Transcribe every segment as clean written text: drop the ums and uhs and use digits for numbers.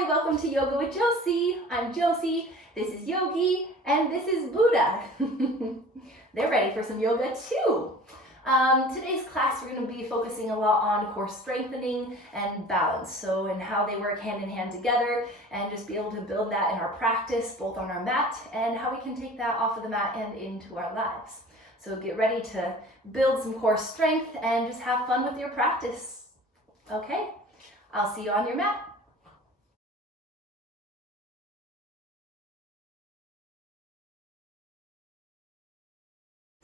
Hi, welcome to Yoga with Josie. I'm Josie, this is Yogi, and this is Buddha. They're ready for some yoga too. Today's class we're going to be focusing a lot on core strengthening and balance, and how they work hand in hand together, and just be able to build that in our practice, both on our mat, and how we can take that off of the mat and into our lives. So get ready to build some core strength and just have fun with your practice. Okay, I'll see you on your mat.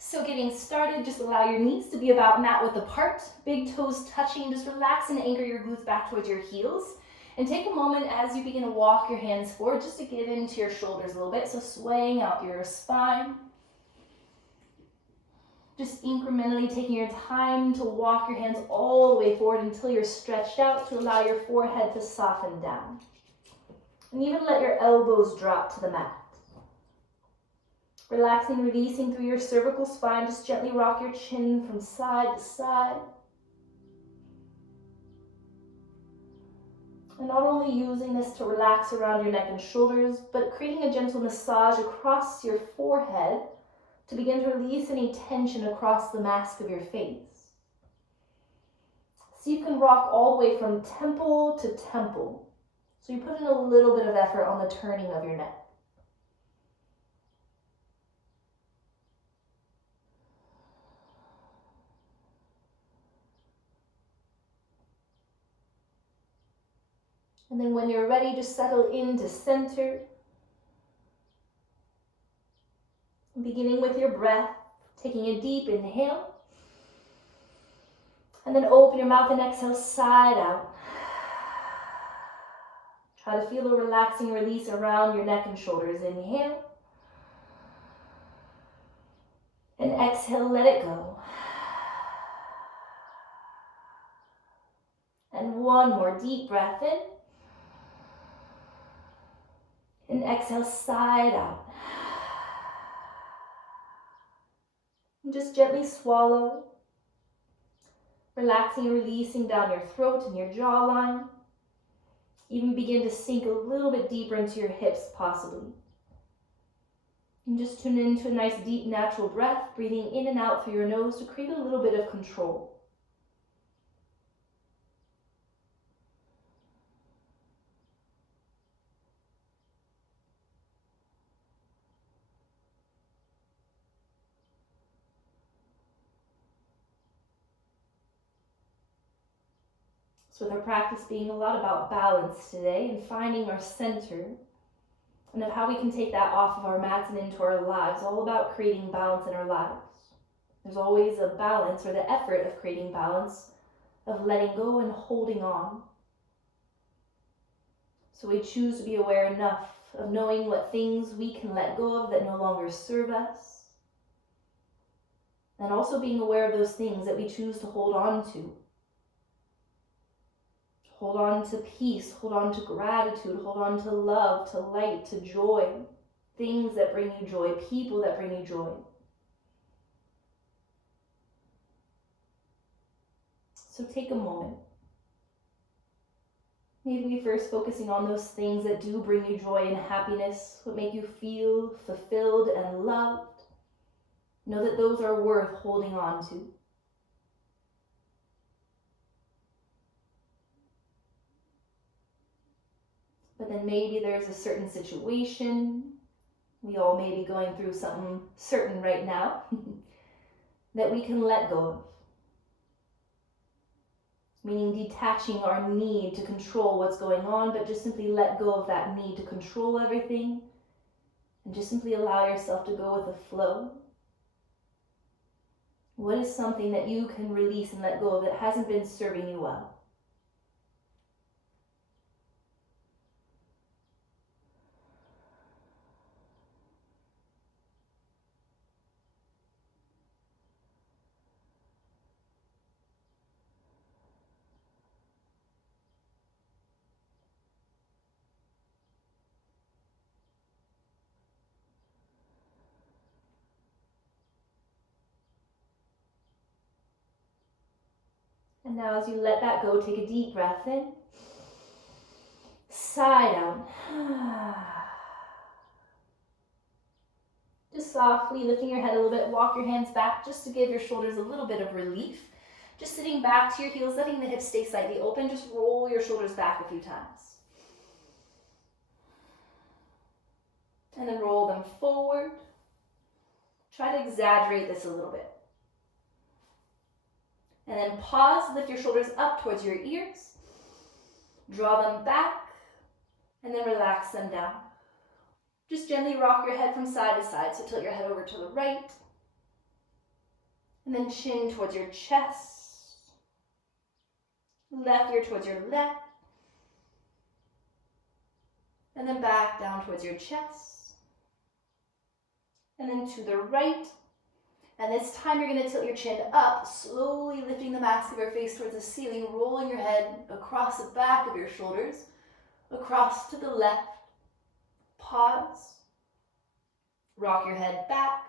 So getting started, just allow your knees to be about mat width apart, big toes touching. Just relax and anchor your glutes back towards your heels. And take a moment as you begin to walk your hands forward just to get into your shoulders a little bit. So swaying out your spine. Just incrementally taking your time to walk your hands all the way forward until you're stretched out, to allow your forehead to soften down. And even let your elbows drop to the mat. Relaxing, releasing through your cervical spine. Just gently rock your chin from side to side. And not only using this to relax around your neck and shoulders, but creating a gentle massage across your forehead to begin to release any tension across the mask of your face. So you can rock all the way from temple to temple. So you put in a little bit of effort on the turning of your neck. And then when you're ready, just settle into center. Beginning with your breath, taking a deep inhale. And then open your mouth and exhale side out. Try to feel a relaxing release around your neck and shoulders. Inhale. And exhale, let it go. And one more deep breath in. And exhale, side out. And just gently swallow. Relaxing and releasing down your throat and your jawline. Even begin to sink a little bit deeper into your hips, possibly. And just tune into a nice, deep, natural breath, breathing in and out through your nose to create a little bit of control. So with our practice being a lot about balance today and finding our center, and of how we can take that off of our mats and into our lives, all about creating balance in our lives. There's always a balance, or the effort of creating balance, of letting go and holding on. So we choose to be aware enough of knowing what things we can let go of that no longer serve us, and also being aware of those things that we choose to hold on to. Hold on to peace, hold on to gratitude, hold on to love, to light, to joy. Things that bring you joy, people that bring you joy. So take a moment. Maybe first focusing on those things that do bring you joy and happiness, what make you feel fulfilled and loved. Know that those are worth holding on to. But then maybe there's a certain situation, we all may be going through something certain right now, that we can let go of. Meaning detaching our need to control what's going on, but just simply let go of that need to control everything, and just simply allow yourself to go with the flow. What is something that you can release and let go of that hasn't been serving you well? And now as you let that go, take a deep breath in. side out. Just softly lifting your head a little bit, walk your hands back just to give your shoulders a little bit of relief. Just sitting back to your heels, letting the hips stay slightly open. Just roll your shoulders back a few times. And then roll them forward. Try to exaggerate this a little bit. And then pause, lift your shoulders up towards your ears. Draw them back, and then relax them down. Just gently rock your head from side to side, so tilt your head over to the right. And then chin towards your chest. Left ear towards your left. And then back down towards your chest. And then to the right. And this time you're going to tilt your chin up, slowly lifting the mask of your face towards the ceiling, rolling your head across the back of your shoulders, across to the left. Pause. Rock your head back.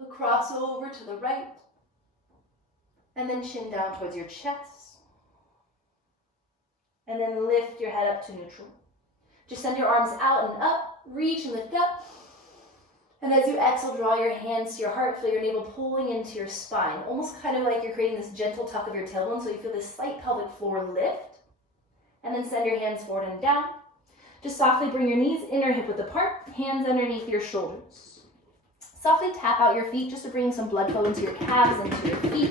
Across over to the right. And then chin down towards your chest. And then lift your head up to neutral. Just send your arms out and up. Reach and lift up. And as you exhale, draw your hands to your heart. Feel your navel pulling into your spine. Almost kind of like you're creating this gentle tuck of your tailbone, so you feel this slight pelvic floor lift. And then send your hands forward and down. Just softly bring your knees inner hip width apart, hands underneath your shoulders. Softly tap out your feet just to bring some blood flow into your calves, into your feet.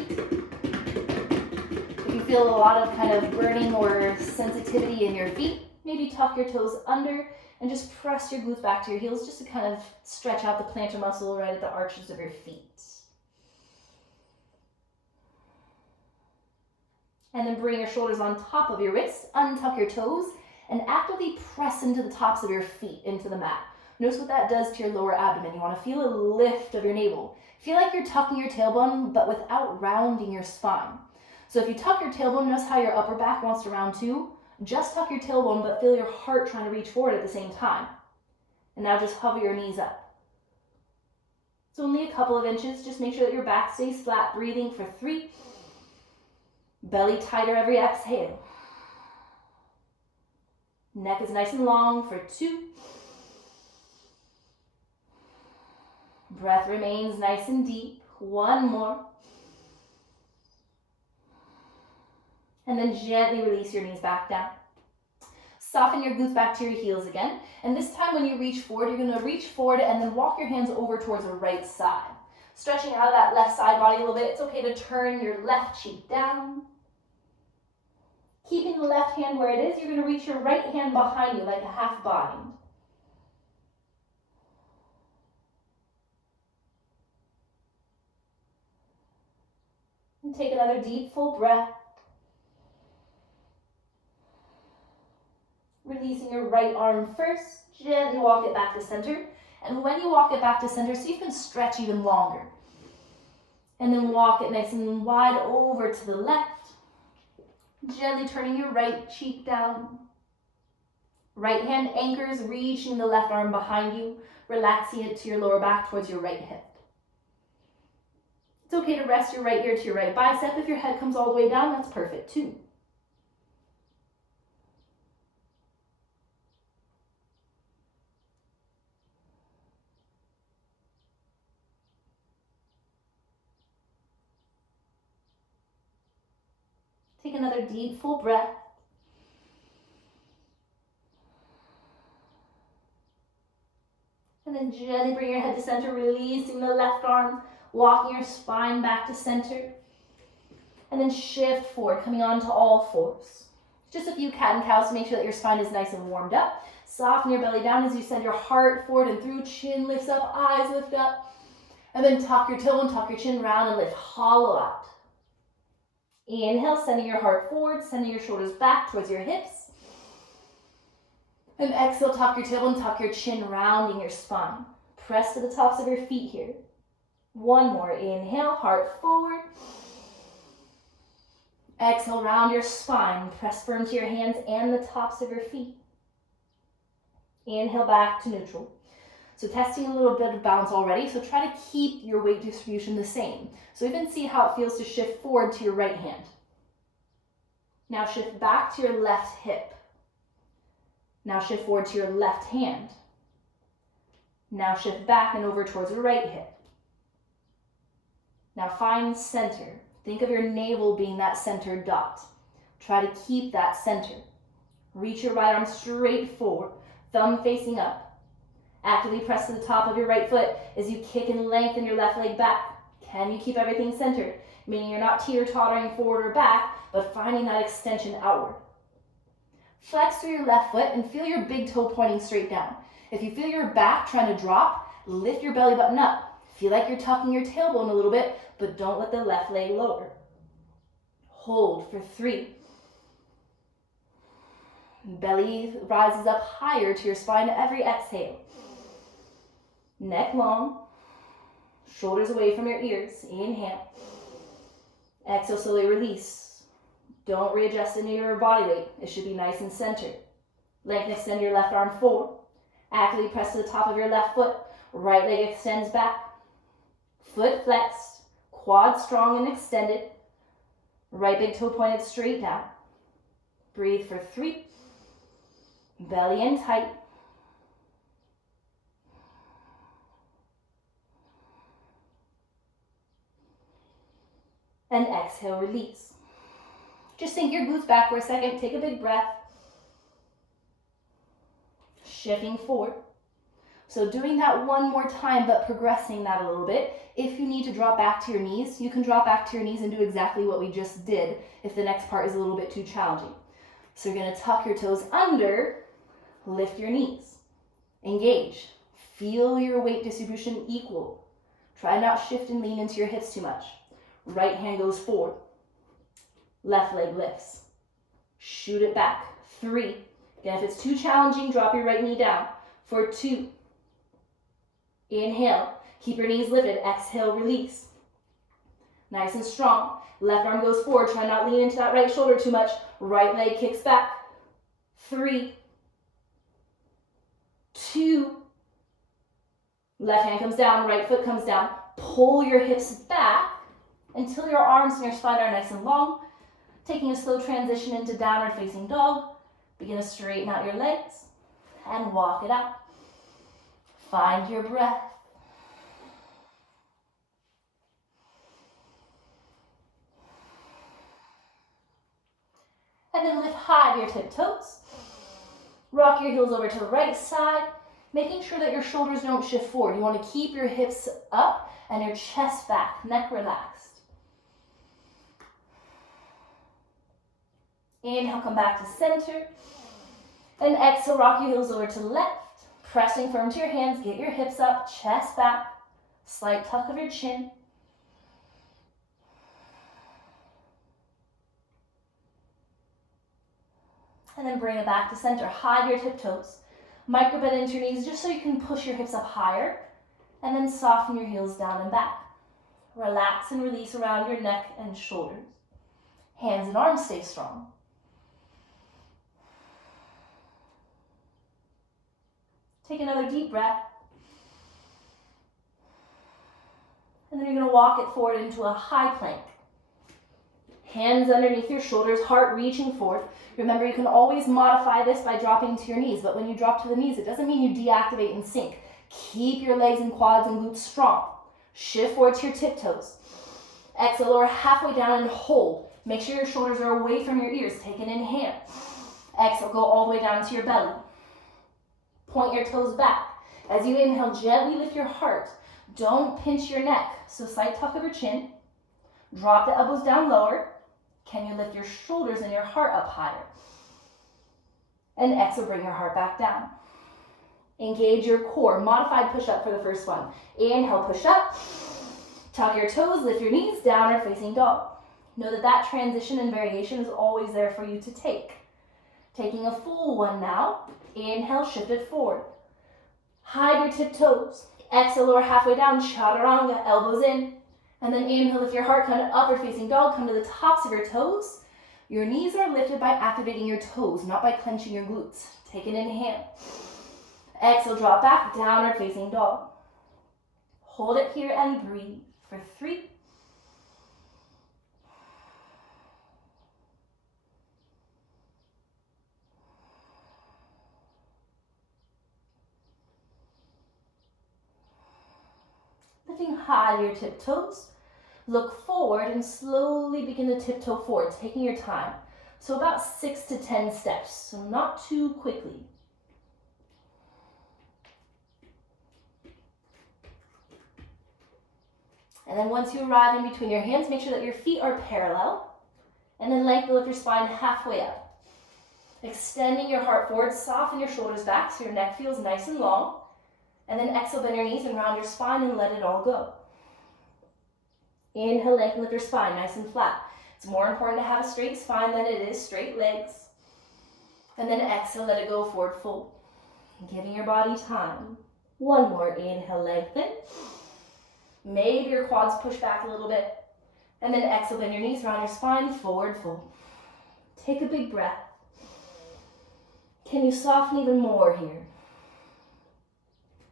If you feel a lot of kind of burning or sensitivity in your feet, maybe tuck your toes under and just press your glutes back to your heels just to kind of stretch out the plantar muscle right at the arches of your feet. And then bring your shoulders on top of your wrists, untuck your toes, and actively press into the tops of your feet into the mat. Notice what that does to your lower abdomen. You want to feel a lift of your navel. Feel like you're tucking your tailbone, but without rounding your spine. So if you tuck your tailbone, notice how your upper back wants to round too. Just tuck your tailbone, but feel your heart trying to reach forward at the same time. And now just hover your knees up. It's only a couple of inches. Just make sure that your back stays flat. Breathing for 3. Belly tighter every exhale. Neck is nice and long for 2. Breath remains nice and deep. 1 more. And then gently release your knees back down. Soften your glutes back to your heels again. And this time when you reach forward, you're going to reach forward and then walk your hands over towards the right side. Stretching out of that left side body a little bit. It's okay to turn your left cheek down. Keeping the left hand where it is, you're going to reach your right hand behind you like a half bind. And take another deep, full breath. Releasing your right arm first, gently walk it back to center. And when you walk it back to center, see if you can stretch even longer. And then walk it nice and wide over to the left. Gently turning your right cheek down. Right hand anchors, reaching the left arm behind you, relaxing it to your lower back towards your right hip. It's okay to rest your right ear to your right bicep. If your head comes all the way down, that's perfect too. Take another deep, full breath. And then gently bring your head to center, releasing the left arm, walking your spine back to center. And then shift forward, coming onto all fours. Just a few cat and cows to make sure that your spine is nice and warmed up. Soften your belly down as you send your heart forward and through. Chin lifts up, eyes lift up. And then tuck your tailbone, tuck your chin round and lift, hollow out. Inhale, sending your heart forward, sending your shoulders back towards your hips. And exhale, tuck your tailbone, tuck your chin, rounding your spine. Press to the tops of your feet here. 1 more. Inhale, heart forward. Exhale, round your spine. Press firm to your hands and the tops of your feet. Inhale, back to neutral. So testing a little bit of balance already, so try to keep your weight distribution the same. So even see how it feels to shift forward to your right hand. Now shift back to your left hip. Now shift forward to your left hand. Now shift back and over towards your right hip. Now find center. Think of your navel being that center dot. Try to keep that center. Reach your right arm straight forward, thumb facing up. Actively press to the top of your right foot as you kick and lengthen your left leg back. Can you keep everything centered? Meaning you're not teeter-tottering forward or back, but finding that extension outward. Flex through your left foot and feel your big toe pointing straight down. If you feel your back trying to drop, lift your belly button up. Feel like you're tucking your tailbone a little bit, but don't let the left leg lower. Hold for 3. Belly rises up higher to your spine every exhale. Neck long. Shoulders away from your ears. Inhale. Exhale, slowly release. Don't readjust into your body weight. It should be nice and centered. Lengthen, extend your left arm forward. Actively press to the top of your left foot. Right leg extends back. Foot flexed. Quad strong and extended. Right big toe pointed straight down. Breathe for 3. Belly in tight. And exhale, release. Just sink your glutes back for a second. Take a big breath. Shifting forward. So doing that one more time, but progressing that a little bit. If you need to drop back to your knees, you can drop back to your knees and do exactly what we just did if the next part is a little bit too challenging. So you're going to tuck your toes under, lift your knees. Engage. Feel your weight distribution equal. Try not shift and lean into your hips too much. Right hand goes forward. Left leg lifts. Shoot it back. 3. Again, if it's too challenging, drop your right knee down. For 2. Inhale. Keep your knees lifted. Exhale, release. Nice and strong. Left arm goes forward. Try not lean into that right shoulder too much. Right leg kicks back. 3. 2. Left hand comes down. Right foot comes down. Pull your hips back until your arms and your spine are nice and long. Taking a slow transition into downward facing dog. Begin to straighten out your legs and walk it out. Find your breath. And then lift high to your tiptoes. Rock your heels over to the right side, making sure that your shoulders don't shift forward. You want to keep your hips up and your chest back, neck relaxed. Inhale, come back to center. And exhale, rock your heels over to the left. Pressing firm to your hands, get your hips up, chest back. Slight tuck of your chin. And then bring it back to center. Hide your tiptoes. Micro bend into your knees just so you can push your hips up higher. And then soften your heels down and back. Relax and release around your neck and shoulders. Hands and arms stay strong. Take another deep breath. And then you're going to walk it forward into a high plank. Hands underneath your shoulders, heart reaching forward. Remember, you can always modify this by dropping to your knees, but when you drop to the knees, it doesn't mean you deactivate and sink. Keep your legs and quads and glutes strong. Shift forward to your tiptoes. Exhale, lower halfway down and hold. Make sure your shoulders are away from your ears. Take an inhale. Exhale, go all the way down to your belly. Point your toes back. As you inhale, gently lift your heart. Don't pinch your neck. So slight tuck of your chin. Drop the elbows down lower. Can you lift your shoulders and your heart up higher? And exhale, bring your heart back down. Engage your core. Modified push-up for the first one. Inhale, push up. Tuck your toes, lift your knees, downward facing dog. Know that that transition and variation is always there for you to take. Taking a full one now. Inhale, shift it forward. Hide your tiptoes. Exhale, lower halfway down, chaturanga, elbows in. And then inhale, lift your heart, come to upward facing dog, come to the tops of your toes. Your knees are lifted by activating your toes, not by clenching your glutes. Take an inhale. Exhale, drop back, downward facing dog. Hold it here and breathe for 3. Lifting high to your tiptoes. Look forward and slowly begin to tiptoe forward, taking your time. So about 6 to 10 steps, so not too quickly. And then once you arrive in between your hands, make sure that your feet are parallel. And then lengthen your spine halfway up. Extending your heart forward, soften your shoulders back so your neck feels nice and long. And then exhale, bend your knees and round your spine and let it all go. Inhale, lengthen, lift your spine nice and flat. It's more important to have a straight spine than it is straight legs. And then exhale, let it go forward, fold. Giving your body time. One more, inhale, lengthen. Maybe your quads push back a little bit. And then exhale, bend your knees, round your spine, forward fold. Take a big breath. Can you soften even more here?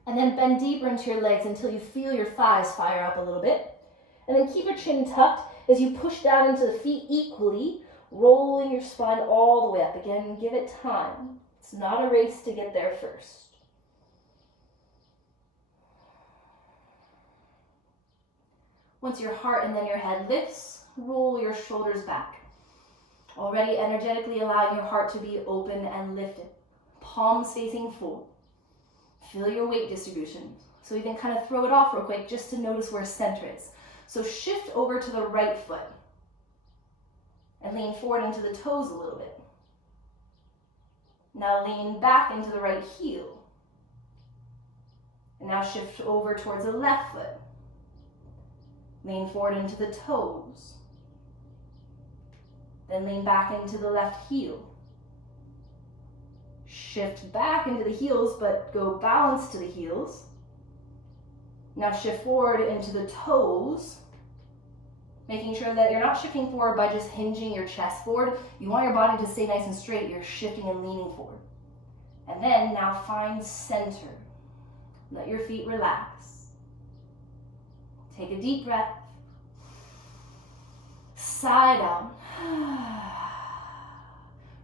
And then bend deeper into your legs until you feel your thighs fire up a little bit. And then keep your chin tucked as you push down into the feet equally, rolling your spine all the way up. Again, give it time. It's not a race to get there first. Once your heart and then your head lifts, roll your shoulders back. Already energetically allowing your heart to be open and lifted. Palms facing forward. Feel your weight distribution. So you can kind of throw it off real quick just to notice where center is. So shift over to the right foot. And lean forward into the toes a little bit. Now lean back into the right heel. And now shift over towards the left foot. Lean forward into the toes. Then lean back into the left heel. Shift back into the heels, but go balanced to the heels. Now shift forward into the toes, making sure that you're not shifting forward by just hinging your chest forward. You want your body to stay nice and straight. You're shifting and leaning forward. And then now find center. Let your feet relax. Take a deep breath. Sigh down.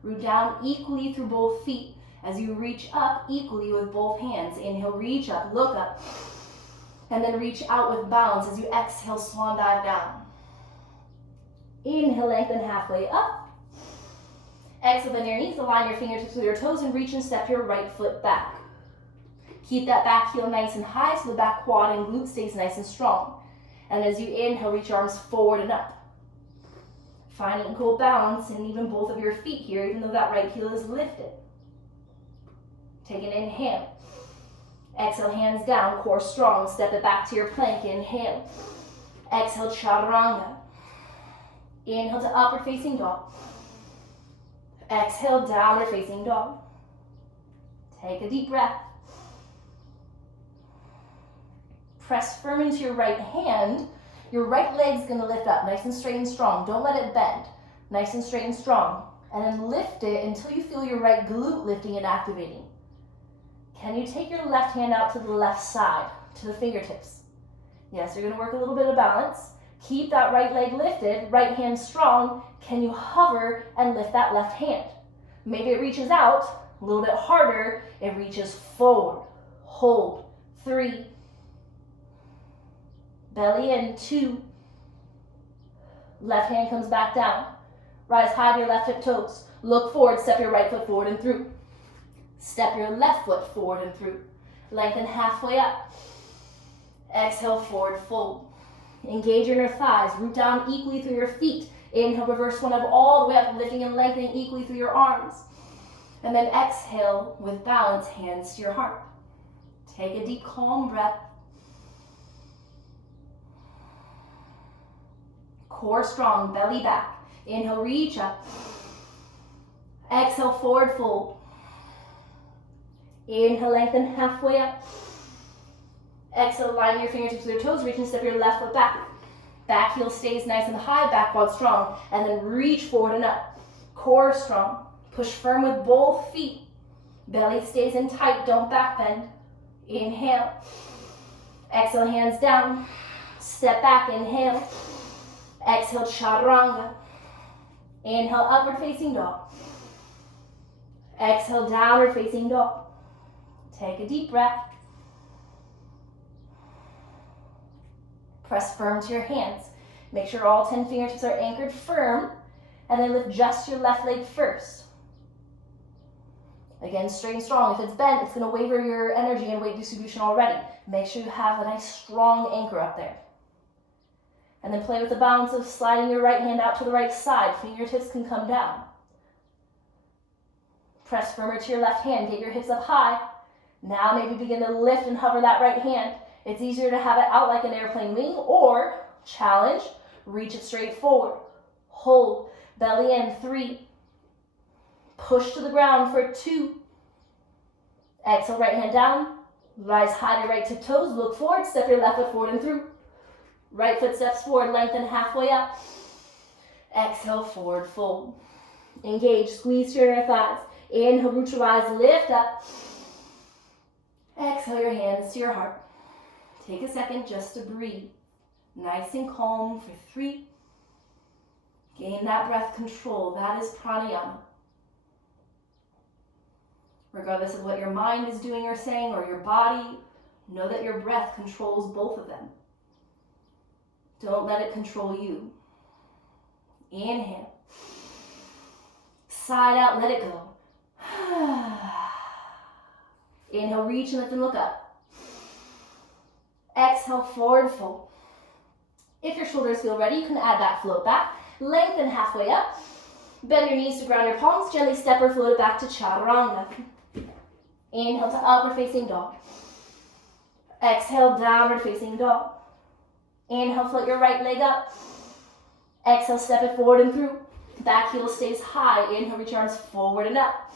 Root down equally through both feet as you reach up equally with both hands. Inhale, reach up, look up. And then reach out with balance as you exhale, swan dive down. Inhale, lengthen halfway up. Exhale, bend your knees, align your fingertips with your toes, and reach and step your right foot back. Keep that back heel nice and high so the back quad and glute stays nice and strong. And as you inhale, reach your arms forward and up. Find equal balance in even both of your feet here, even though that right heel is lifted. Take an inhale. Exhale, hands down, core strong. Step it back to your plank. Inhale. Exhale, chaturanga. Inhale to upward facing dog. Exhale, downward facing dog. Take a deep breath. Press firm into your right hand. Your right leg's gonna lift up, nice and straight and strong. Don't let it bend. Nice and straight and strong. And then lift it until you feel your right glute lifting and activating. Can you take your left hand out to the left side, to the fingertips? Yes, you're gonna work a little bit of balance. Keep that right leg lifted, right hand strong. Can you hover and lift that left hand? Maybe it reaches out, a little bit harder. It reaches forward. Hold. 3. Belly in. 2. Left hand comes back down. Rise high to your left hip toes. Look forward, step your right foot forward and through. Step your left foot forward and through. Lengthen halfway up. Exhale, forward fold. Engage your inner thighs. Root down equally through your feet. Inhale, reverse one up all the way up, lifting and lengthening equally through your arms. And then exhale with balance, hands to your heart. Take a deep, calm breath. Core strong, belly back. Inhale, reach up. Exhale, forward fold. Inhale, lengthen halfway up. Exhale, line your fingertips with your toes. Reach and step your left foot back. Back heel stays nice and high, back quad strong. And then reach forward and up. Core strong. Push firm with both feet. Belly stays in tight, don't back bend. Inhale. Exhale, hands down. Step back, inhale. Exhale, chaturanga. Inhale, upward facing dog. Exhale, downward facing dog. Take a deep breath. Press firm to your hands. Make sure all 10 fingertips are anchored firm, and then lift just your left leg first. Again, straight and strong. If it's bent, it's going to waver your energy and weight distribution already. Make sure you have a nice strong anchor up there. And then play with the balance of sliding your right hand out to the right side. Fingertips can come down. Press firmer to your left hand. Get your hips up high. Now maybe begin to lift and hover that right hand. It's easier to have it out like an airplane wing, or challenge, reach it straight forward. Hold, belly in, 3. Push to the ground for 2. Exhale, right hand down. Rise high to your right tip toes. Look forward, step your left foot forward and through. Right foot steps forward, lengthen halfway up. Exhale, forward fold. Engage, squeeze your inner thighs. Inhale, root to rise, lift up. Exhale your hands to your heart. Take a second just to breathe. Nice and calm for 3. Gain that breath control. That is pranayama. Regardless of what your mind is doing or saying, or your body, know that your breath controls both of them. Don't let it control you. Inhale. Side out, let it go. Inhale, reach and lift and look up. Exhale, forward fold. If your shoulders feel ready, you can add that float back. Lengthen halfway up. Bend your knees to ground your palms. Gently step or float it back to chaturanga. Inhale to upward facing dog. Exhale, downward facing dog. Inhale, float your right leg up. Exhale, step it forward and through. Back heel stays high. Inhale, reach your arms forward and up.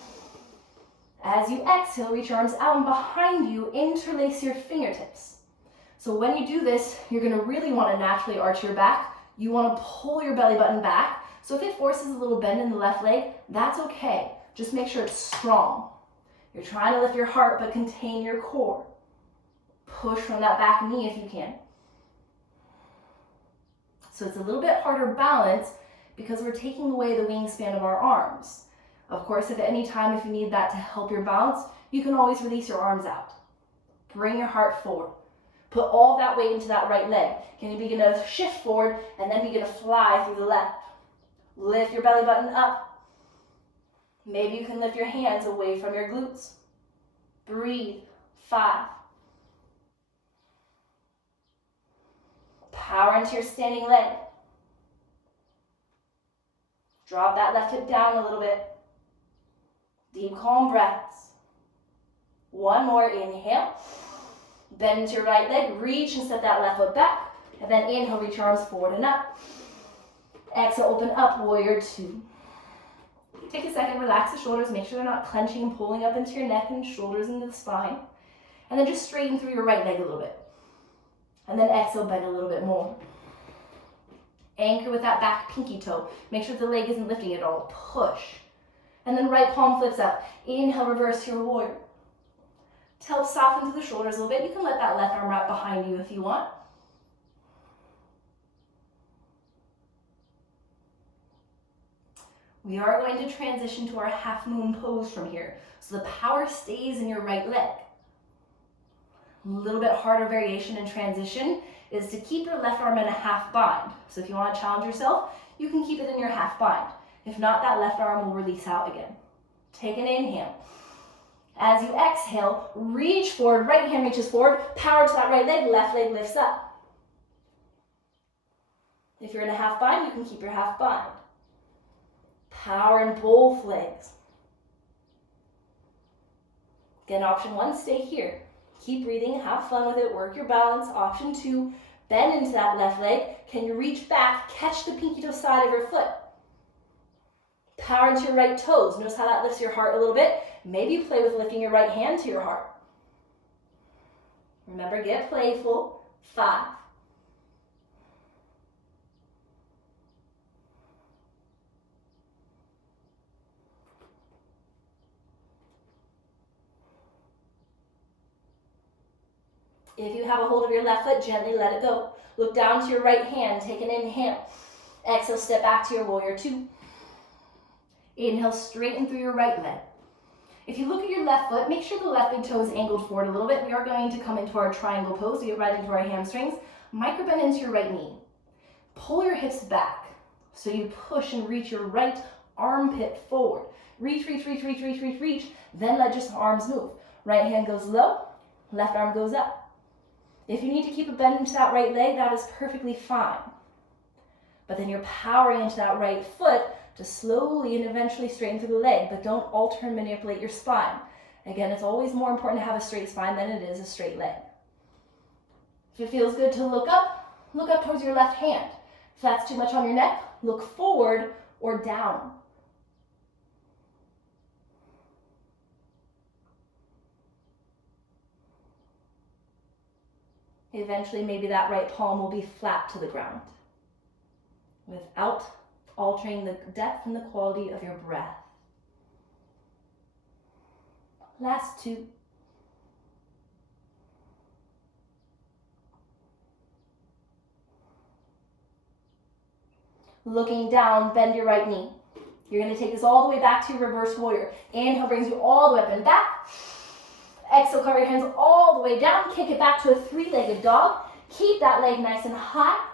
As you exhale, reach your arms out and behind you, interlace your fingertips. So when you do this, you're going to really want to naturally arch your back. You want to pull your belly button back. So if it forces a little bend in the left leg, that's okay. Just make sure it's strong. You're trying to lift your heart, but contain your core. Push from that back knee if you can. So it's a little bit harder balance because we're taking away the wingspan of our arms. Of course, if at any time, if you need that to help your balance, you can always release your arms out. Bring your heart forward. Put all that weight into that right leg. Can you begin to shift forward and then begin to fly through the left? Lift your belly button up. Maybe you can lift your hands away from your glutes. Breathe. 5. Power into your standing leg. Drop that left hip down a little bit. Deep, calm breaths. 1 more. Inhale. Bend into your right leg. Reach and step that left foot back. And then inhale, reach your arms forward and up. Exhale, open up, warrior 2. Take a second, relax the shoulders. Make sure they're not clenching and pulling up into your neck and shoulders into the spine. And then just straighten through your right leg a little bit. And then exhale, bend a little bit more. Anchor with that back pinky toe. Make sure the leg isn't lifting at all. Push. And then right palm flips up. Inhale, reverse to your warrior. To help soften through the shoulders a little bit, you can let that left arm wrap behind you if you want. We are going to transition to our half moon pose from here. So the power stays in your right leg. A little bit harder variation in transition is to keep your left arm in a half bind. So if you want to challenge yourself, you can keep it in your half bind. If not, that left arm will release out again. Take an inhale. As you exhale, reach forward, right hand reaches forward, power to that right leg, left leg lifts up. If you're in a half bind, you can keep your half bind. Power in both legs. Again, option 1, stay here. Keep breathing, have fun with it, work your balance. Option 2, bend into that left leg. Can you reach back, catch the pinky toe side of your foot? Power into your right toes. Notice how that lifts your heart a little bit. Maybe you play with lifting your right hand to your heart. Remember, get playful. 5. If you have a hold of your left foot, gently let it go. Look down to your right hand. Take an inhale. Exhale, step back to your warrior 2. Inhale, straighten through your right leg. If you look at your left foot, make sure the left big toe is angled forward a little bit. We are going to come into our triangle pose to get right into our hamstrings. Micro bend into your right knee. Pull your hips back. So you push and reach your right armpit forward. Reach, reach, reach, reach, reach, reach, reach. Then let your arms move. Right hand goes low, left arm goes up. If you need to keep a bend into that right leg, that is perfectly fine. But then you're powering into that right foot to slowly and eventually straighten through the leg, but don't alter and manipulate your spine. Again, it's always more important to have a straight spine than it is a straight leg. If it feels good to look up towards your left hand. If that's too much on your neck, look forward or down. Eventually, maybe that right palm will be flat to the ground without altering the depth and the quality of your breath. Last two. Looking down, bend your right knee. You're going to take this all the way back to your reverse warrior. Inhale brings you all the way up and back. Exhale, cover your hands all the way down. Kick it back to a three-legged dog. Keep that leg nice and high.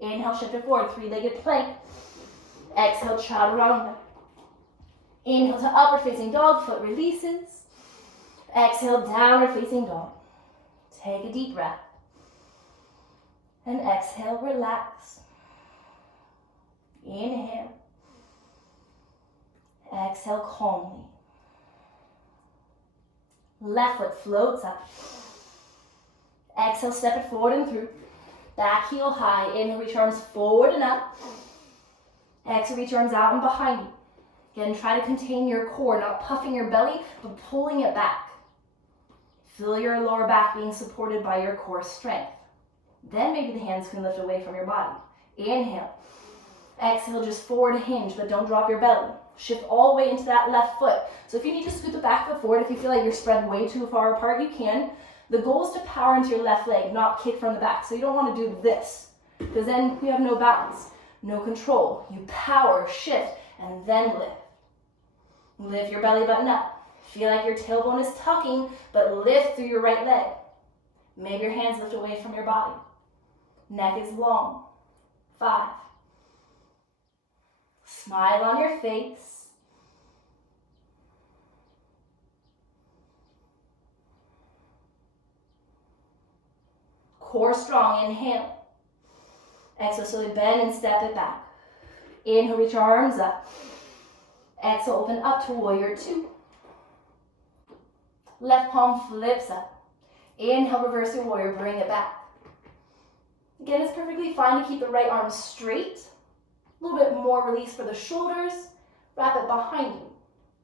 Inhale, shift it forward, three-legged plank. Exhale, chaturanga. Inhale to upward facing dog, foot releases. Exhale, downward facing dog. Take a deep breath. And exhale, relax. Inhale. Exhale calmly. Left foot floats up. Exhale, step it forward and through. Back heel high. Inhale, reach arms forward and up. Exhale, reach arms out and behind you. Again, try to contain your core, not puffing your belly, but pulling it back. Feel your lower back being supported by your core strength. Then maybe the hands can lift away from your body. Inhale. Exhale, just forward hinge, but don't drop your belly. Shift all the way into that left foot. So if you need to scoot the back foot forward, if you feel like you're spread way too far apart, you can. The goal is to power into your left leg, not kick from the back. So you don't want to do this, because then you have no balance, no control. You power, shift, and then lift. Lift your belly button up. Feel like your tailbone is tucking, but lift through your right leg. Maybe your hands lift away from your body. Neck is long. 5. Smile on your face. Core strong, inhale. Exhale, slowly bend and step it back. Inhale, reach your arms up. Exhale, open up to warrior 2. Left palm flips up. Inhale, reverse your warrior, bring it back. Again, it's perfectly fine to keep the right arm straight. A little bit more release for the shoulders. Wrap it behind you.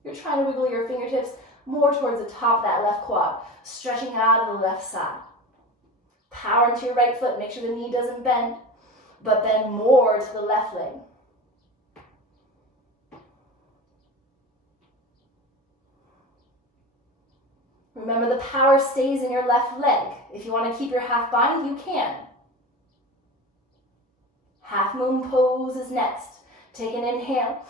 You're trying to wiggle your fingertips more towards the top of that left quad, stretching out of the left side. Power into your right foot. Make sure the knee doesn't bend, but bend more to the left leg. Remember, the power stays in your left leg. If you want to keep your half bind, you can. Half moon pose is next. Take an inhale.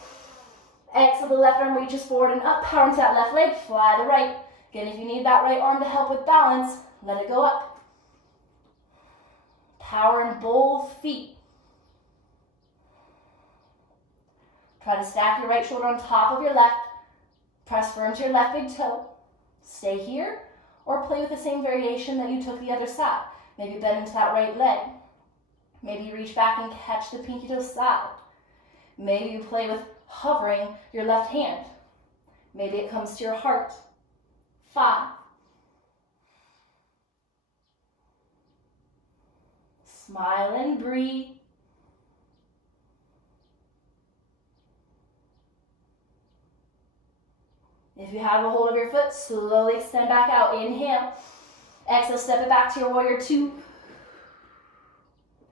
Exhale, the left arm reaches forward and up. Power into that left leg, fly the right. Again, if you need that right arm to help with balance, let it go up. Power in both feet. Try to stack your right shoulder on top of your left. Press firm to your left big toe. Stay here, or play with the same variation that you took the other side. Maybe bend into that right leg. Maybe you reach back and catch the pinky toe side. Maybe you play with hovering your left hand. Maybe it comes to your heart. 5. Smile and breathe. If you have a hold of your foot, slowly extend back out. Inhale. Exhale, step it back to your warrior 2.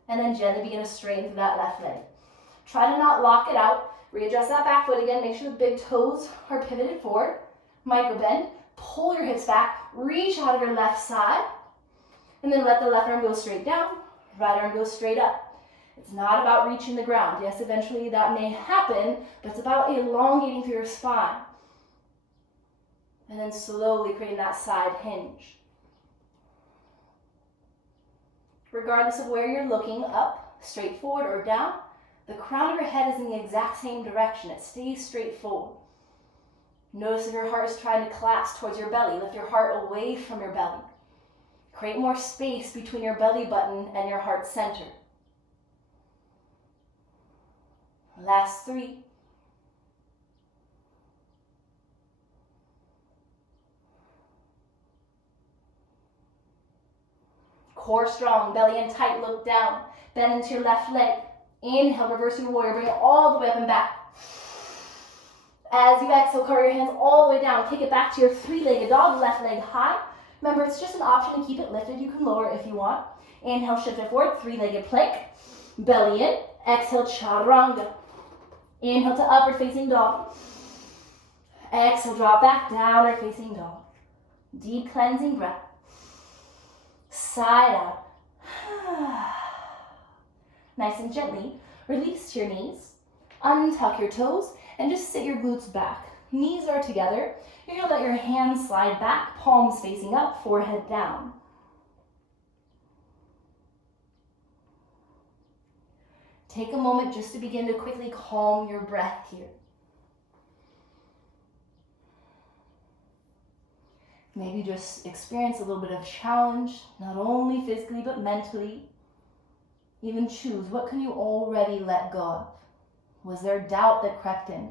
And then gently begin to straighten through that left leg. Try to not lock it out. Readjust that back foot again. Make sure the big toes are pivoted forward. Micro bend. Pull your hips back. Reach out of your left side. And then let the left arm go straight down. Right arm goes straight up. It's not about reaching the ground. Yes, eventually that may happen, but it's about elongating through your spine. And then slowly creating that side hinge. Regardless of where you're looking, up, straight forward, or down, the crown of your head is in the exact same direction. It stays straight forward. Notice if your heart is trying to collapse towards your belly. Lift your heart away from your belly. Create more space between your belly button and your heart center. Last 3. Core strong, belly in tight, look down. Bend into your left leg. Inhale, reverse your warrior, bring it all the way up and back. As you exhale, carry your hands all the way down. Take it back to your 3-legged dog, left leg high. Remember, it's just an option to keep it lifted. You can lower it if you want. Inhale, shift it forward, 3-legged plank. Belly in. Exhale, chaturanga. Inhale to upward facing dog. Exhale, drop back, downward facing dog. Deep cleansing breath. Side out. Nice and gently, release your knees. Untuck your toes and just sit your glutes back. Knees are together. You're going to let your hands slide back, palms facing up, forehead down. Take a moment just to begin to quickly calm your breath here. Maybe just experience a little bit of challenge, not only physically but mentally. Even choose, what can you already let go of? Was there doubt that crept in?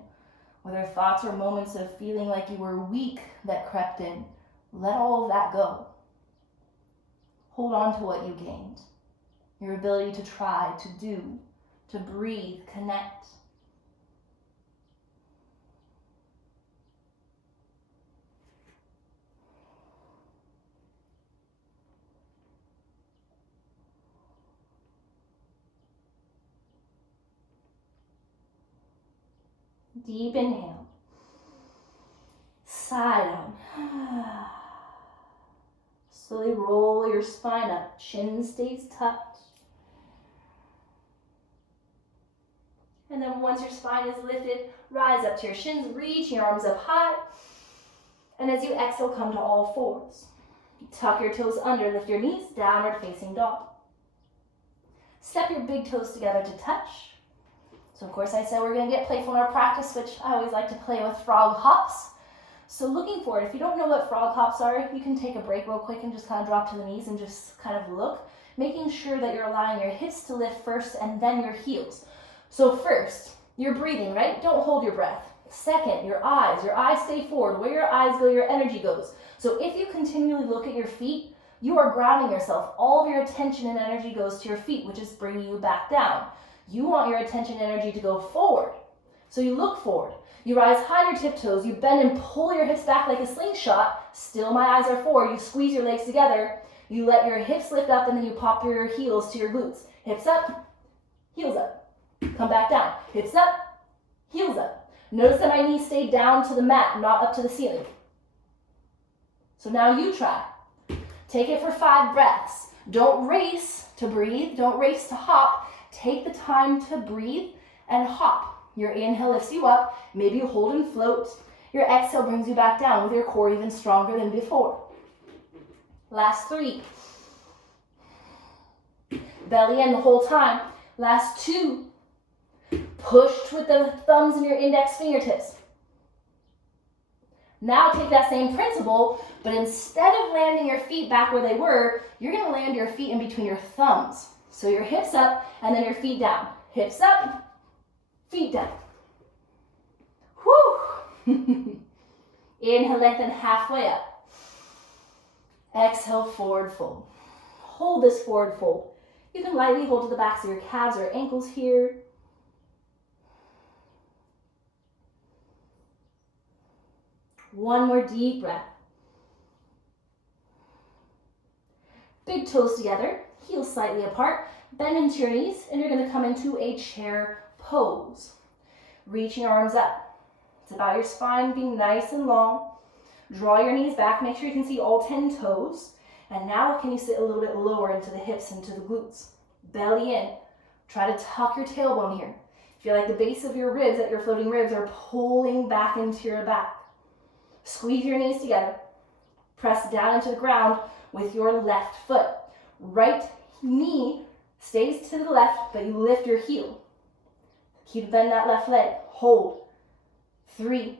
Were there thoughts or moments of feeling like you were weak that crept in? Let all of that go. Hold on to what you gained. Your ability to try, to do, to breathe, connect. Deep inhale. Side out. Slowly roll your spine up. Chin stays tucked. And then once your spine is lifted, rise up to your shins, reach your arms up high. And as you exhale, come to all fours. Tuck your toes under, lift your knees, downward facing dog. Step your big toes together to touch. So of course I said we're going to get playful in our practice, which I always like to play with frog hops. So looking forward, if you don't know what frog hops are, you can take a break real quick and just kind of drop to the knees and just kind of look, making sure that you're allowing your hips to lift first and then your heels. So first, you're breathing, right? Don't hold your breath. Second, your eyes stay forward. Where your eyes go, your energy goes. So if you continually look at your feet, you are grounding yourself. All of your attention and energy goes to your feet, which is bringing you back down. You want your attention and energy to go forward. So you look forward. You rise high on your tiptoes. You bend and pull your hips back like a slingshot. Still, my eyes are forward. You squeeze your legs together. You let your hips lift up and then you pop your heels to your glutes. Hips up, heels up. Come back down. Hips up, heels up. Notice that my knees stay down to the mat, not up to the ceiling. So now you try. Take it for 5 breaths. Don't race to breathe. Don't race to hop. Take the time to breathe and hop. Your inhale lifts you up. Maybe you hold and float. Your exhale brings you back down with your core even stronger than before. Last 3. Belly in the whole time. Last 2. Push with the thumbs and your index fingertips. Now take that same principle, but instead of landing your feet back where they were, you're going to land your feet in between your thumbs. So your hips up and then your feet down. Hips up, feet down. Whew. Inhale, lengthen halfway up. Exhale, forward fold. Hold this forward fold. You can lightly hold to the backs of your calves or ankles here. One more deep breath. Big toes together, heels slightly apart, bend into your knees, and you're going to come into a chair pose. Reach your arms up. It's about your spine being nice and long. Draw your knees back, make sure you can see all 10 toes. And now can you sit a little bit lower into the hips, into the glutes. Belly in. Try to tuck your tailbone here. Feel like the base of your ribs, at your floating ribs, are pulling back into your back. Squeeze your knees together. Press down into the ground with your left foot. Right knee stays to the left, but you lift your heel. Keep bending that left leg. Hold. 3,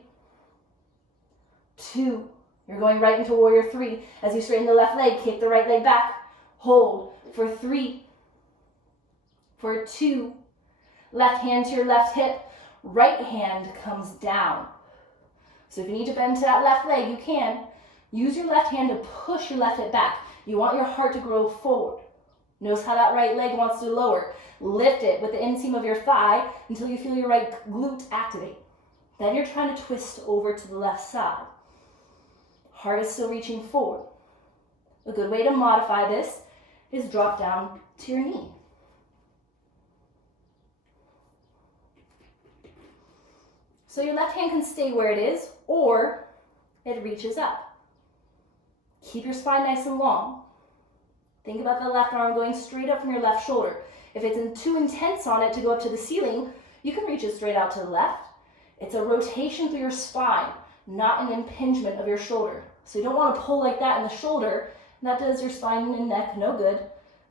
2. You're going right into warrior 3. As you straighten the left leg, kick the right leg back. Hold for 3, for 2. Left hand to your left hip. Right hand comes down. So if you need to bend to that left leg, you can. Use your left hand to push your left hip back. You want your heart to grow forward. Notice how that right leg wants to lower. Lift it with the inseam of your thigh until you feel your right glute activate. Then you're trying to twist over to the left side. Heart is still reaching forward. A good way to modify this is drop down to your knee. So your left hand can stay where it is, or it reaches up. Keep your spine nice and long. Think about the left arm going straight up from your left shoulder. If it's too intense on it to go up to the ceiling, you can reach it straight out to the left. It's a rotation through your spine, not an impingement of your shoulder. So you don't want to pull like that in the shoulder. That does your spine and neck no good.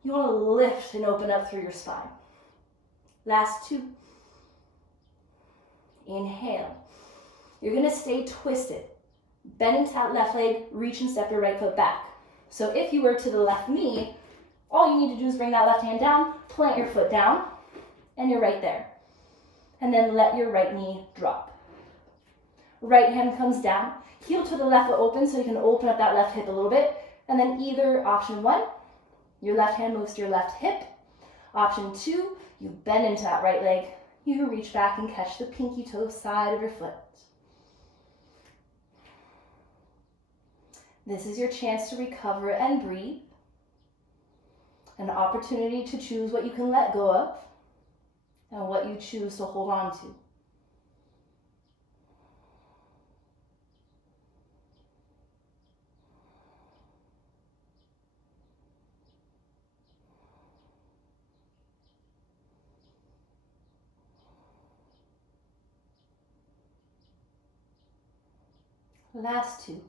You want to lift and open up through your spine. Last 2. Inhale. You're going to stay twisted. Bend into that left leg, reach and step your right foot back. So if you were to the left knee, all you need to do is bring that left hand down, plant your foot down, and you're right there. And then let your right knee drop. Right hand comes down, heel to the left foot open so you can open up that left hip a little bit. And then either option 1, your left hand moves to your left hip. Option 2, you bend into that right leg. You reach back and catch the pinky toe side of your foot. This is your chance to recover and breathe. An opportunity to choose what you can let go of and what you choose to hold on to. Last 2.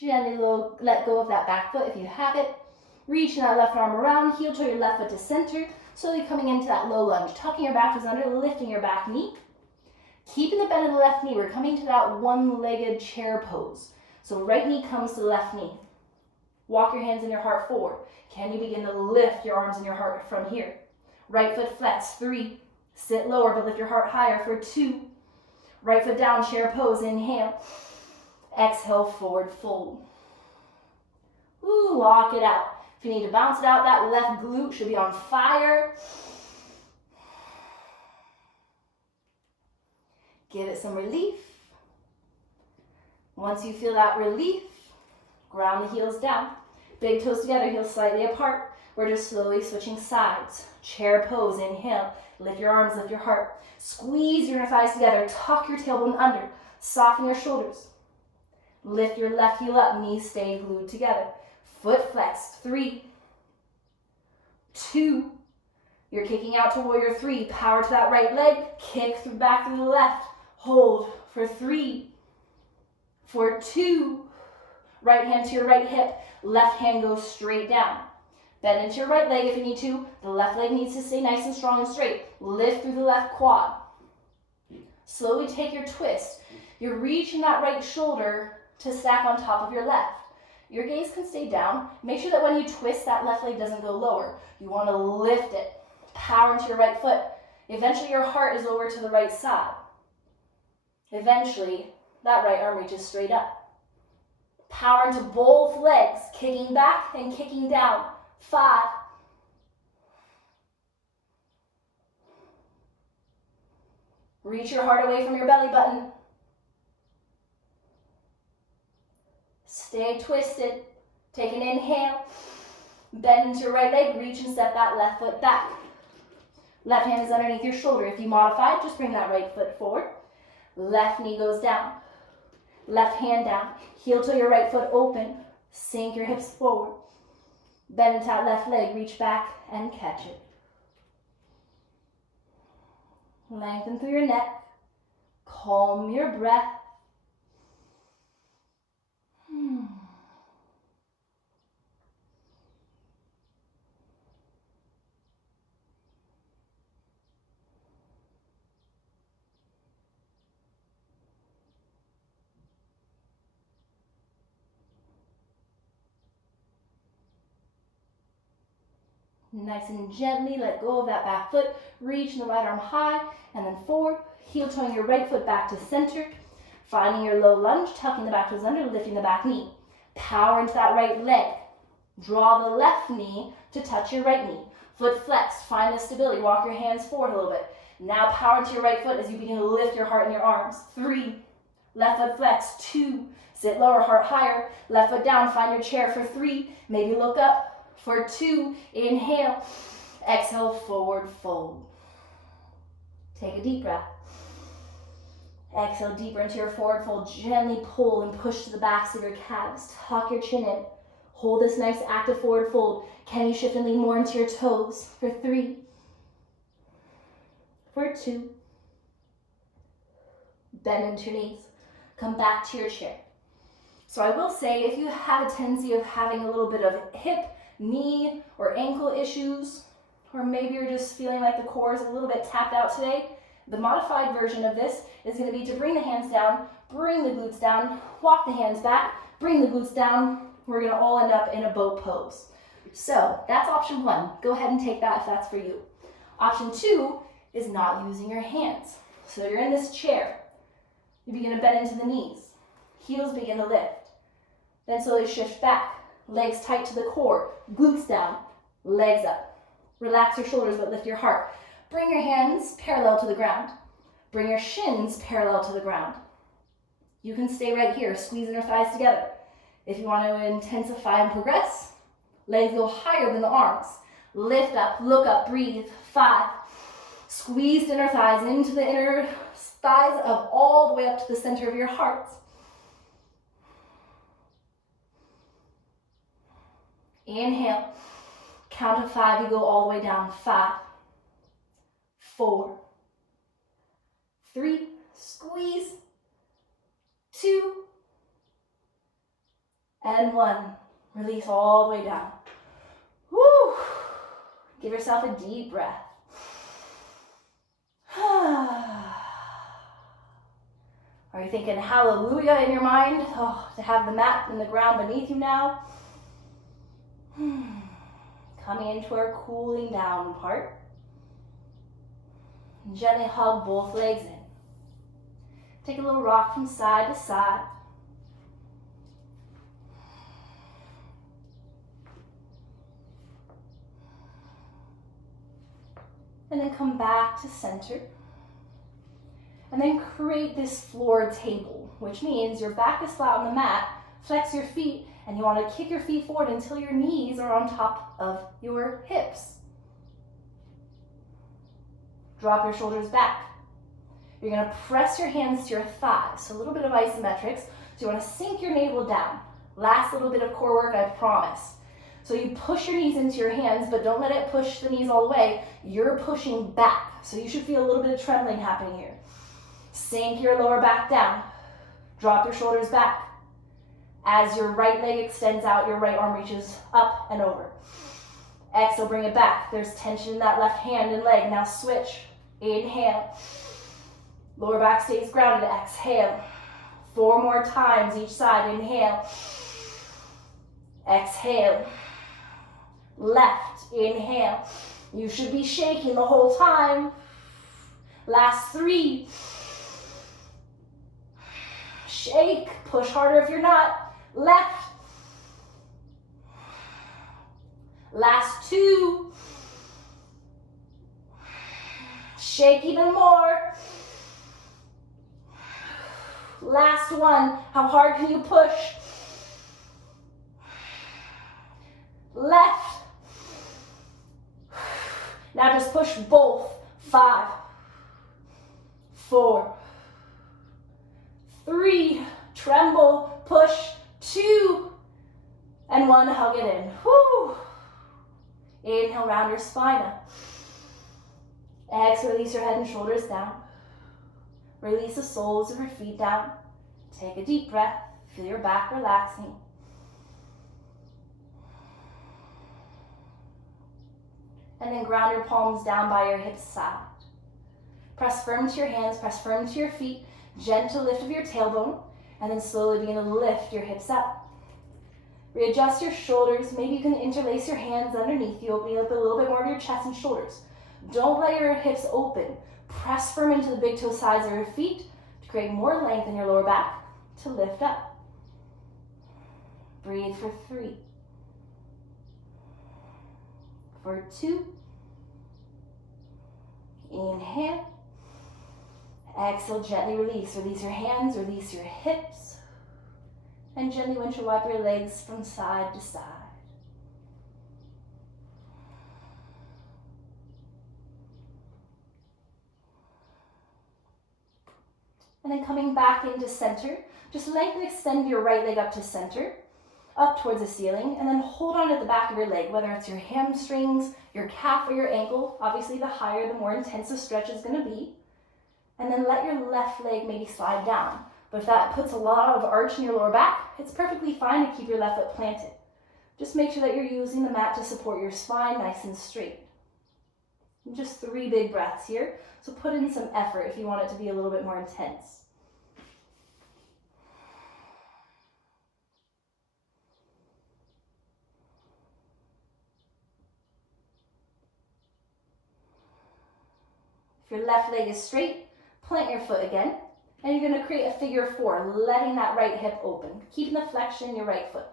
Gently let go of that back foot if you have it. Reach that left arm around, heel to your left foot to center, slowly coming into that low lunge. Tucking your back toes under, lifting your back knee. Keeping the bend of the left knee, we're coming to that one-legged chair pose. So right knee comes to the left knee. Walk your hands and your heart forward. Can you begin to lift your arms and your heart from here? Right foot flex, 3. Sit lower, but lift your heart higher for 2. Right foot down, chair pose, inhale. Exhale, forward fold. Ooh, walk it out. If you need to bounce it out, that left glute should be on fire. Give it some relief. Once you feel that relief, ground the heels down. Big toes together, heels slightly apart. We're just slowly switching sides. Chair pose, inhale. Lift your arms, lift your heart. Squeeze your inner thighs together. Tuck your tailbone under. Soften your shoulders. Lift your left heel up, knees stay glued together. Foot flex, 3, 2. You're kicking out to warrior 3. Power to that right leg, kick through back through the left. Hold for 3, for 2. Right hand to your right hip, left hand goes straight down. Bend into your right leg if you need to. The left leg needs to stay nice and strong and straight. Lift through the left quad. Slowly take your twist. You're reaching that right shoulder to stack on top of your left. Your gaze can stay down. Make sure that when you twist, that left leg doesn't go lower. You want to lift it. Power into your right foot. Eventually, your heart is over to the right side. Eventually, that right arm reaches straight up. Power into both legs, kicking back and kicking down. 5. Reach your heart away from your belly button. Stay twisted. Take an inhale. Bend into your right leg. Reach and step that left foot back. Left hand is underneath your shoulder. If you modify it, just bring that right foot forward. Left knee goes down. Left hand down. Heel to your right foot open. Sink your hips forward. Bend into that left leg. Reach back and catch it. Lengthen through your neck. Calm your breath. Nice and gently let go of that back foot, reaching the right arm high, and then forward, heel toeing your right foot back to center, finding your low lunge, tucking the back toes under, lifting the back knee. Power into that right leg. Draw the left knee to touch your right knee. Foot flexed, find the stability, walk your hands forward a little bit. Now power into your right foot as you begin to lift your heart and your arms. 3, left foot flex. 2, sit lower, heart higher, left foot down, find your chair for 3, maybe look up. For 2, inhale, exhale, forward fold. Take a deep breath. Exhale deeper into your forward fold. Gently pull and push to the backs of your calves. Tuck your chin in. Hold this nice active forward fold. Can you shift and lean more into your toes? For 3, for 2. Bend into your knees. Come back to your chair. So I will say, if you have a tendency of having a little bit of hip, knee, or ankle issues, or maybe you're just feeling like the core is a little bit tapped out today, the modified version of this is going to be to bring the hands down, bring the glutes down, walk the hands back, bring the glutes down. We're going to all end up in a boat pose. So that's option 1. Go ahead and take that if that's for you. Option 2 is not using your hands. So you're in this chair. You begin to bend into the knees. Heels begin to lift. Then slowly shift back. Legs tight to the core, glutes down, legs up. Relax your shoulders but lift your heart. Bring your hands parallel to the ground. Bring your shins parallel to the ground. You can stay right here, squeezing your thighs together. If you want to intensify and progress, legs go higher than the arms. Lift up, look up, breathe. 5. Squeeze inner thighs into the inner thighs of all the way up to the center of your heart. Inhale, count to 5, you go all the way down. 5, 4, 3, squeeze, 2, and 1. Release all the way down. Woo! Give yourself a deep breath. Are you thinking hallelujah in your mind? Oh, to have the mat and the ground beneath you now. Coming into our cooling down part. Gently hug both legs in. Take a little rock from side to side. And then come back to center. And then create this floor table, which means your back is flat on the mat. Flex your feet, and you want to kick your feet forward until your knees are on top of your hips. Drop your shoulders back. You're going to press your hands to your thighs, so a little bit of isometrics. So you want to sink your navel down. Last little bit of core work, I promise. So you push your knees into your hands, but don't let it push the knees all the way. You're pushing back, so you should feel a little bit of trembling happening here. Sink your lower back down. Drop your shoulders back. As your right leg extends out, your right arm reaches up and over. Exhale, bring it back. There's tension in that left hand and leg. Now switch. Inhale. Lower back stays grounded. Exhale. 4 more times each side. Inhale. Exhale. Left. Inhale. You should be shaking the whole time. Last 3. Shake. Push harder if you're not. Left. Last 2. Shake even more. Last 1. How hard can you push? Left. Now just push both. 5, 4, 3, tremble, push, 2, and 1, hug it in. Whew. Inhale, round your spine up. Exhale, release your head and shoulders down. Release the soles of your feet down. Take a deep breath. Feel your back relaxing. And then ground your palms down by your hips side. Press firm to your hands, press firm to your feet. Gentle lift of your tailbone, and then slowly begin to lift your hips up. Readjust your shoulders. Maybe you can interlace your hands underneath you, opening up a little bit more of your chest and shoulders. Don't let your hips open. Press firm into the big toe sides of your feet to create more length in your lower back to lift up. Breathe for 3. For 2. Inhale. Exhale, gently release. Release your hands, release your hips. And gently windshield wipe your legs from side to side. And then coming back into center, just lengthen and extend your right leg up to center, up towards the ceiling, and then hold on at the back of your leg, whether it's your hamstrings, your calf, or your ankle. Obviously, the higher, the more intense the stretch is going to be. And then let your left leg maybe slide down. But if that puts a lot of arch in your lower back, it's perfectly fine to keep your left foot planted. Just make sure that you're using the mat to support your spine nice and straight. And just 3 big breaths here. So put in some effort if you want it to be a little bit more intense. If your left leg is straight, plant your foot again. And you're going to create a figure 4, letting that right hip open, keeping the flexion in your right foot.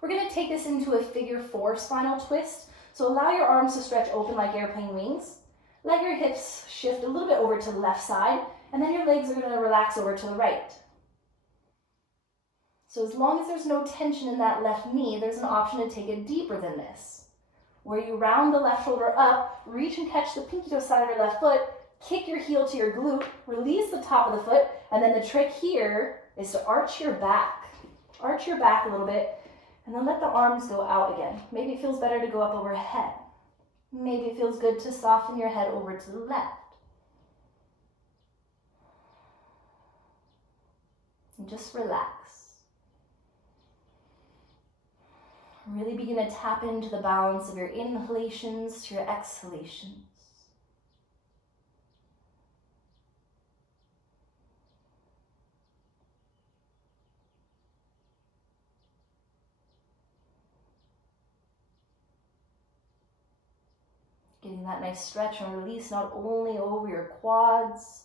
We're going to take this into a figure 4 spinal twist. So allow your arms to stretch open like airplane wings. Let your hips shift a little bit over to the left side, and then your legs are going to relax over to the right. So as long as there's no tension in that left knee, there's an option to take it deeper than this, where you round the left shoulder up, reach and catch the pinky toe side of your left foot, kick your heel to your glute, release the top of the foot, and then the trick here is to arch your back. Arch your back a little bit, and then let the arms go out again. Maybe it feels better to go up overhead. Maybe it feels good to soften your head over to the left. And just relax. Really begin to tap into the balance of your inhalations to your exhalations. Getting that nice stretch and release not only over your quads,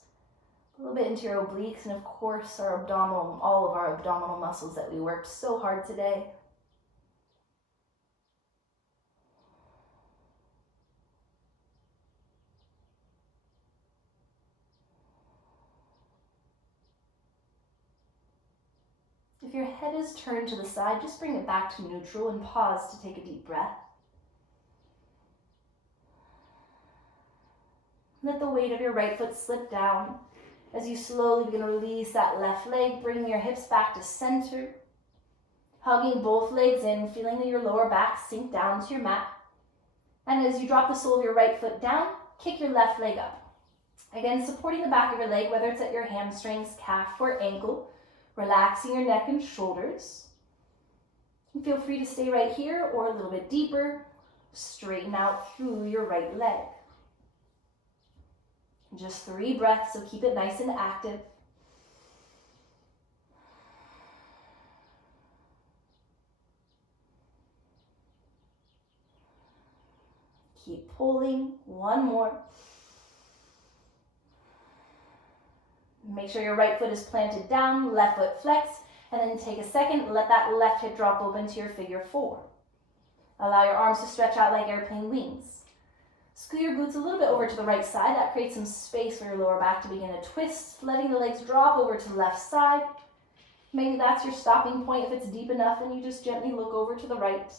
a little bit into your obliques, and of course our abdominal, all of our abdominal muscles that we worked so hard today. If your head is turned to the side, just bring it back to neutral and pause to take a deep breath. Let the weight of your right foot slip down as you slowly begin to release that left leg, bringing your hips back to center, hugging both legs in, feeling your lower back sink down to your mat. And as you drop the sole of your right foot down, kick your left leg up. Again, supporting the back of your leg, whether it's at your hamstrings, calf, or ankle, relaxing your neck and shoulders. And feel free to stay right here or a little bit deeper. Straighten out through your right leg. Just 3 breaths, so keep it nice and active. Keep pulling. 1 more. Make sure your right foot is planted down, left foot flex, and then take a second, let that left hip drop open to your figure 4. Allow your arms to stretch out like airplane wings. Scoot your glutes a little bit over to the right side. That creates some space for your lower back to begin to twist, letting the legs drop over to the left side. Maybe that's your stopping point. If it's deep enough, then you just gently look over to the right.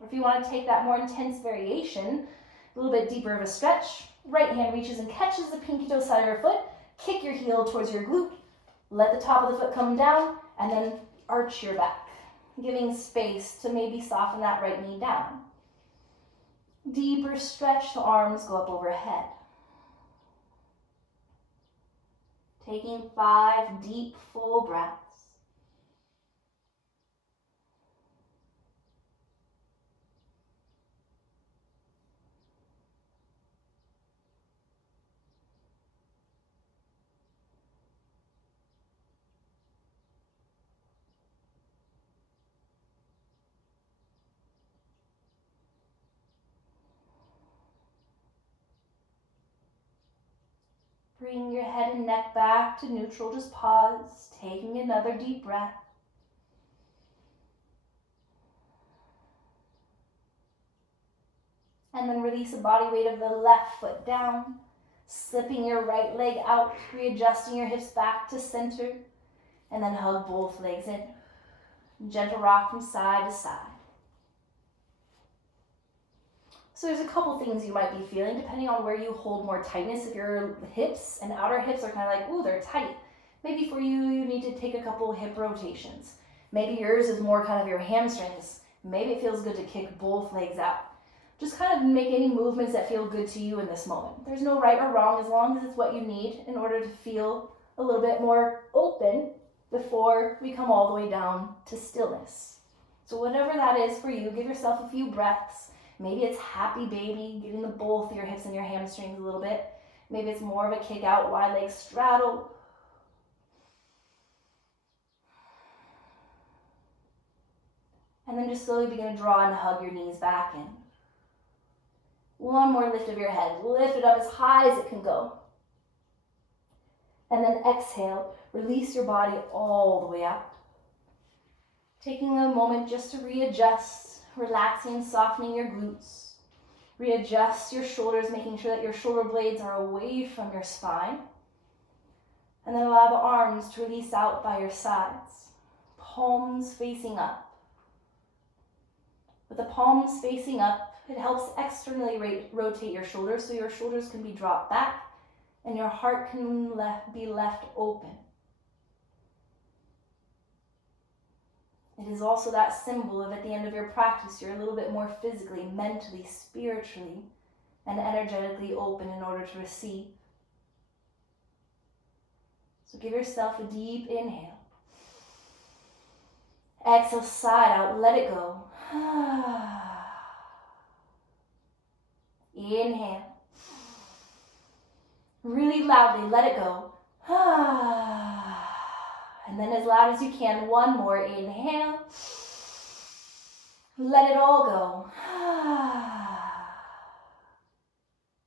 Or if you want to take that more intense variation, a little bit deeper of a stretch, right hand reaches and catches the pinky toe side of your foot, kick your heel towards your glute, let the top of the foot come down, and then arch your back, giving space to maybe soften that right knee down. Deeper stretch, the arms go up overhead. Taking 5 deep, full breaths. Bring your head and neck back to neutral. Just pause, taking another deep breath. And then release the body weight of the left foot down, slipping your right leg out, readjusting your hips back to center, and then hug both legs in. Gentle rock from side to side. So there's a couple things you might be feeling depending on where you hold more tightness. If your hips and outer hips are kind of like, ooh, they're tight. Maybe for you, you need to take a couple hip rotations. Maybe yours is more kind of your hamstrings. Maybe it feels good to kick both legs out. Just kind of make any movements that feel good to you in this moment. There's no right or wrong as long as it's what you need in order to feel a little bit more open before we come all the way down to stillness. So whatever that is for you, give yourself a few breaths. Maybe it's happy baby, giving the both your hips and your hamstrings a little bit. Maybe it's more of a kick out, wide leg straddle. And then just slowly begin to draw and hug your knees back in. One more lift of your head. Lift it up as high as it can go. And then exhale, release your body all the way out. Taking a moment just to readjust, relaxing and softening your glutes. Readjust your shoulders, making sure that your shoulder blades are away from your spine. And then allow the arms to release out by your sides. Palms facing up. With the palms facing up, it helps externally rotate your shoulders so your shoulders can be dropped back and your heart can be left open. It is also that symbol of at the end of your practice, you're a little bit more physically, mentally, spiritually, and energetically open in order to receive. So give yourself a deep inhale. Exhale, side out, let it go. Inhale. Really loudly, let it go. And then as loud as you can, one more inhale. Let it all go.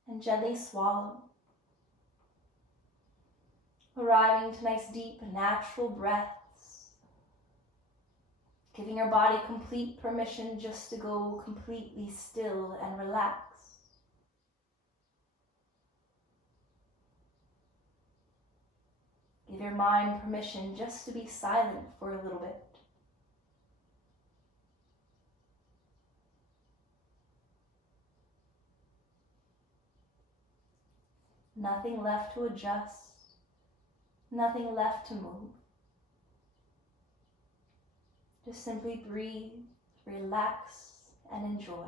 And gently swallow. Arriving to nice, deep, natural breaths. Giving your body complete permission just to go completely still and relax. Give your mind permission just to be silent for a little bit. Nothing left to adjust. Nothing left to move. Just simply breathe, relax, and enjoy.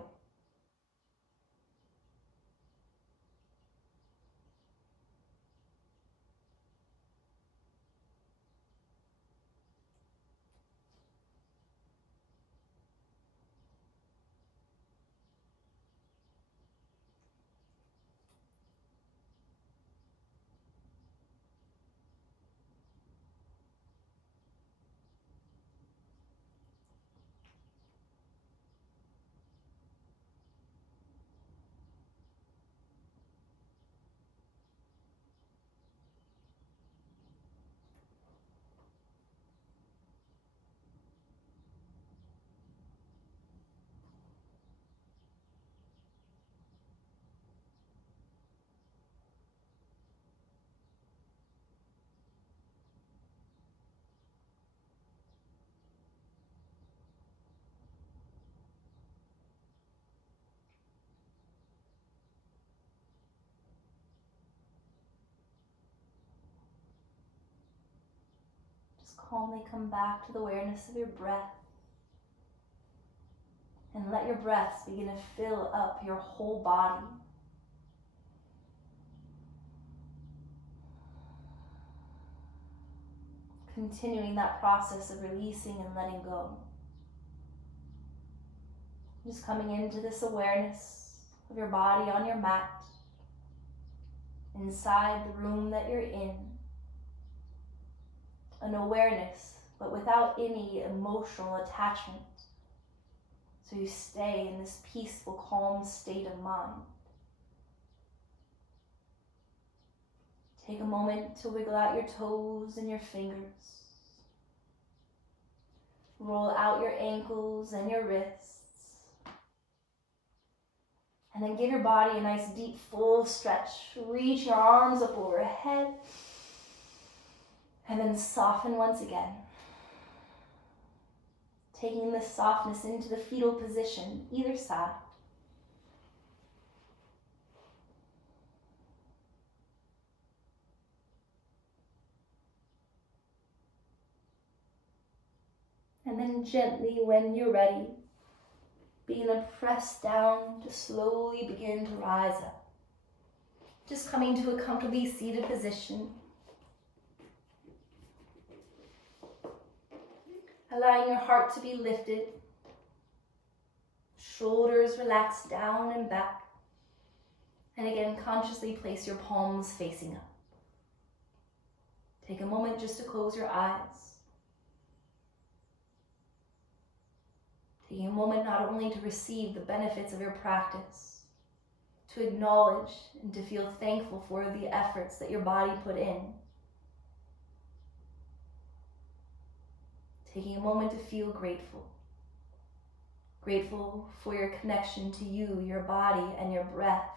Calmly come back to the awareness of your breath and let your breaths begin to fill up your whole body. continuing that process of releasing and letting go. Just coming into this awareness of your body on your mat, inside the room that you're in. An awareness, but without any emotional attachment. So you stay in this peaceful, calm state of mind. Take a moment to wiggle out your toes and your fingers. Roll out your ankles and your wrists. And then give your body a nice deep full stretch. Reach your arms up overhead. And then soften once again. Taking this softness into the fetal position, either side. And then gently, when you're ready, begin to press down to slowly begin to rise up. Just coming to a comfortably seated position. Allowing your heart to be lifted. Shoulders relax down and back. And again, consciously place your palms facing up. Take a moment just to close your eyes. Taking a moment not only to receive the benefits of your practice, to acknowledge and to feel thankful for the efforts that your body put in. Taking a moment to feel grateful. Grateful for your connection to you, your body, and your breath.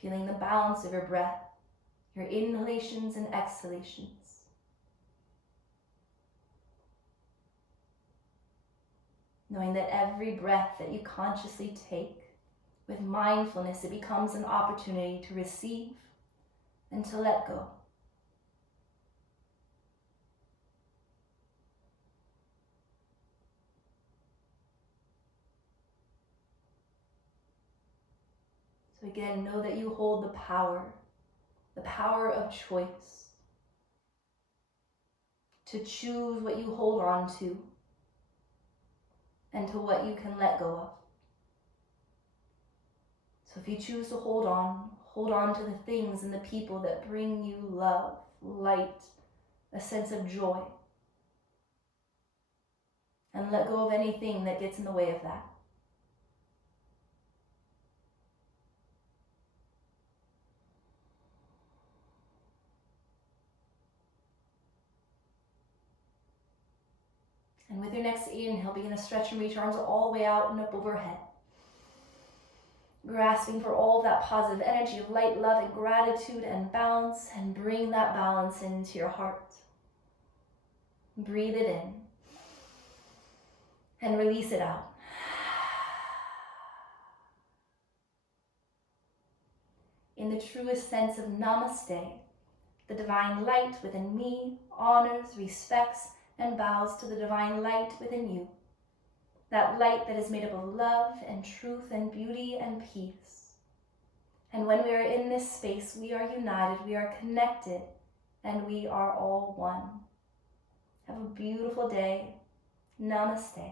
Feeling the balance of your breath, your inhalations and exhalations. Knowing that every breath that you consciously take, with mindfulness, it becomes an opportunity to receive and to let go. So again, know that you hold the power of choice, to choose what you hold on to and to what you can let go of. So if you choose to hold on to the things and the people that bring you love, light, a sense of joy, and let go of anything that gets in the way of that. And with your next inhale, begin to stretch and reach your arms all the way out and up overhead. Grasping for all of that positive energy of light, love, and gratitude and balance, and bring that balance into your heart. Breathe it in and release it out. In the truest sense of namaste, the divine light within me honors, respects, and bows to the divine light within you. That light that is made up of love and truth and beauty and peace. And when we are in this space, we are united, we are connected, and we are all one. Have a beautiful day. Namaste.